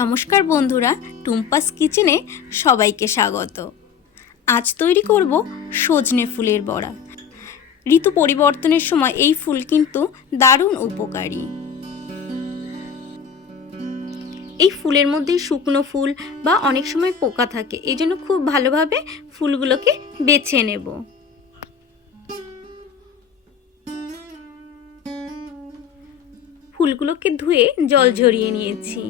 নমস্কার বন্ধুরা, টুম্পাস কিচেনে সবাইকে স্বাগত। আজ তৈরি করব সজনে ফুলের বড়া। ঋতু পরিবর্তনের সময় এই ফুল কিন্তু দারুণ উপকারী। এই ফুলের মধ্যে শুকনো ফুল বা অনেক সময় পোকা থাকে, এই জন্য খুব ভালোভাবে ফুলগুলোকে বেছে নেব। ফুলগুলোকে ধুয়ে জল ঝরিয়ে নিয়েছি।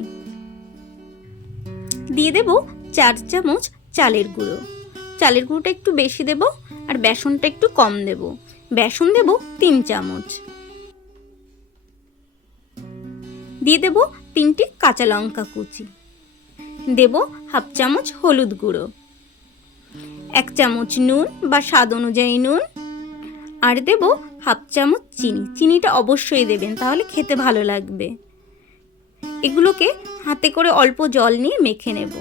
দিয়ে দেব 4 চামচ চালের গুঁড়ো। চালের গুঁড়োটা একটু বেশি দেব আর বেসনটা একটু কম দেব। বেসন দেব 3 চামচ। দিয়ে দেব 3টে কাঁচা লঙ্কা কুচি। দেব হাফ চামচ হলুদ গুঁড়ো, 1 চামচ নুন বা স্বাদ অনুযায়ী নুন, আর দেব হাফ চামচ চিনি। চিনিটা অবশ্যই দেবেন, তাহলে খেতে ভালো লাগবে। এগুলোকে হাতে করে অল্প জল নিয়ে মেখে নেব।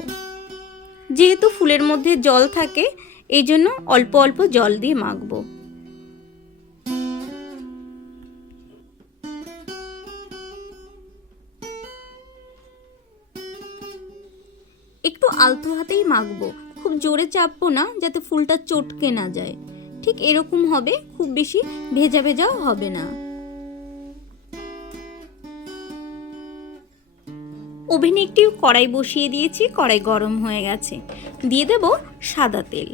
যেহেতু ফুলের মধ্যে জল থাকে, এই জন্য অল্প অল্প জল দিয়ে মাখবো। একটু আলতো হাতেই মাখবো, খুব জোরে চাপবো না, যাতে ফুলটা চটকে না যায়। ঠিক এরকম হবে, খুব বেশি ভেজা ভেজাও হবে না। ওভেনে একটি কড়াই বসিয়ে দিয়েছি, কড়াই গরম হয়ে গেছে। দিয়ে দেব সাদা তেল।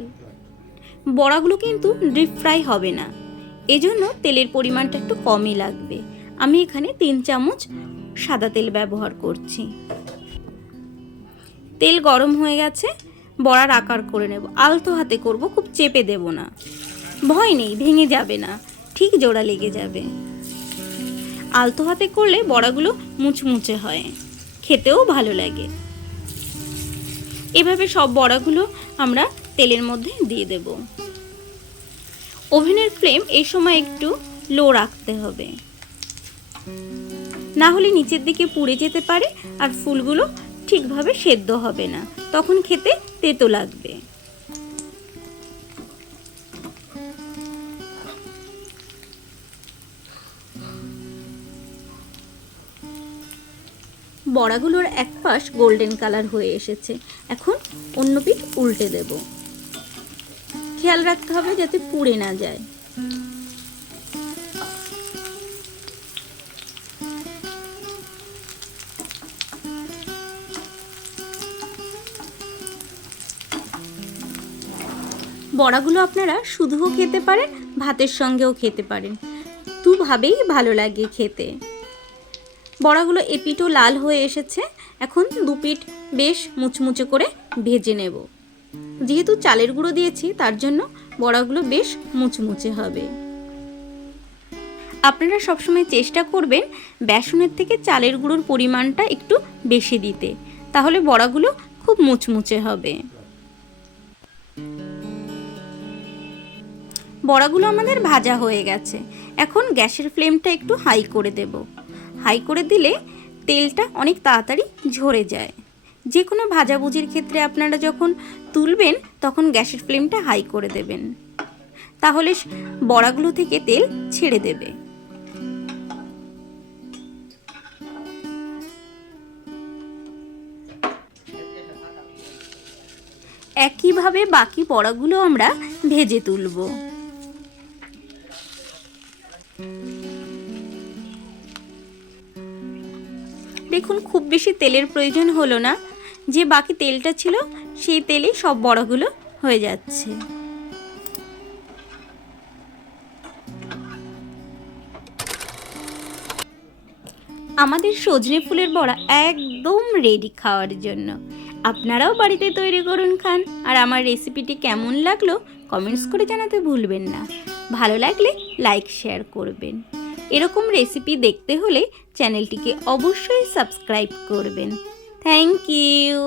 বড়াগুলো কিন্তু ডিপ ফ্রাই হবে না, এজন্য তেলের পরিমাণটা একটু কমই লাগবে। আমি এখানে 3 চামচ সাদা তেল ব্যবহার করছি। তেল গরম হয়ে গেছে, বড়ার আকার করে নেব। আলতো হাতে করব, খুব চেপে দেব না। ভয় নেই, ভেঙে যাবে না, ঠিক জোড়া লেগে যাবে। আলতো হাতে করলে বড়াগুলো মুচমুচে হয়, খেতেও ভালো লাগে। এভাবে সব বড়াগুলো আমরা তেলের মধ্যে দিয়ে দেব। ওভেনের ফ্লেম এই সময় একটু লো রাখতে হবে, না হলে নিচের দিকে পুড়ে যেতে পারে আর ফুলগুলো ঠিকভাবে সেদ্ধ হবে না, তখন খেতে তেতো লাগবে। বড়াগুলোর এক পাশ গোল্ডেন কালার হয়ে এসেছে, এখন অন্য পিঠ উল্টে দেব। খেয়াল রাখতে হবে যাতে পুড়ে না যায়। বড়াগুলো আপনারা শুধুও খেতে পারেন, ভাতের সঙ্গেও খেতে পারেন, দুভাবেই ভালো লাগে খেতে। বড়াগুলো এপিঠও লাল হয়ে এসেছে, এখন দুপিঠ বেশ মুচমুচে করে ভেজে নেব। যেহেতু চালের গুঁড়ো দিয়েছি, তার জন্য বড়াগুলো বেশ মুচমুচে হবে। আপনারা সবসময় চেষ্টা করবেন বেসনের থেকে চালের গুঁড়োর পরিমাণটা একটু বেশি দিতে, তাহলে বড়াগুলো খুব মুচমুচে হবে। বড়াগুলো আমাদের ভাজা হয়ে গেছে, এখন গ্যাসের ফ্লেমটা একটু হাই করে দেব। হাই করে দিলে তেলটা অনেক তাড়াতাড়ি ঝরে যায়। যে কোনো ভাজাভুজির ক্ষেত্রে আপনারা যখন তুলবেন, তখন গ্যাসের ফ্লেমটা হাই করে দেবেন, তাহলে বড়াগুলো থেকে তেল ছেড়ে দেবে। একইভাবে বাকি বড়াগুলো আমরা ভেজে তুলব। দেখুন, খুব বেশি তেলের প্রয়োজন হলো না, যে বাকি তেলটা ছিল সেই তেলেই সব বড়াগুলো হয়ে যাচ্ছে। আমাদের সজনে ফুলের বড়া একদম রেডি খাওয়ার জন্য। আপনারাও বাড়িতে তৈরি করুন, খান। আর আমার রেসিপিটি কেমন লাগলো কমেন্টস করে জানাতে ভুলবেন না। ভালো লাগলে লাইক শেয়ার করবেন। এরকম রেসিপি দেখতে হলে চ্যানেলটিকে অবশ্যই সাবস্ক্রাইব করবেন। Thank you.